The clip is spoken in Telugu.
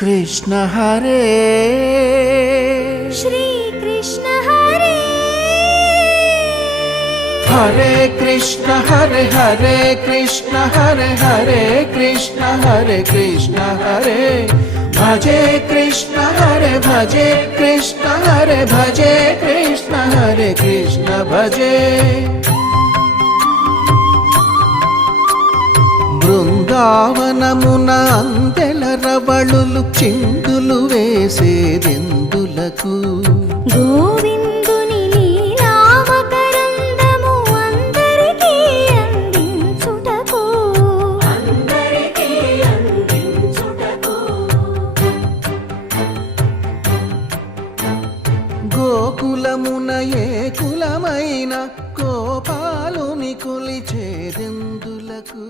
कृष्ण हरे श्री कृष्ण हरे हरे कृष्ण हरे हरे कृष्ण हरे हरे कृष्ण हरे भजे कृष्ण हरे भजे कृष्ण हरे भजे कृष्ण हरे कृष्ण भजे బృందావనమున అందెల రవళులు చిందులు వేసేదెందులకు గోవిందుని లీలావకరందము అందరికీ అందించుటకు గోకులమున ఏ కులమైన గోపాలుని కొలిచేదెందులకు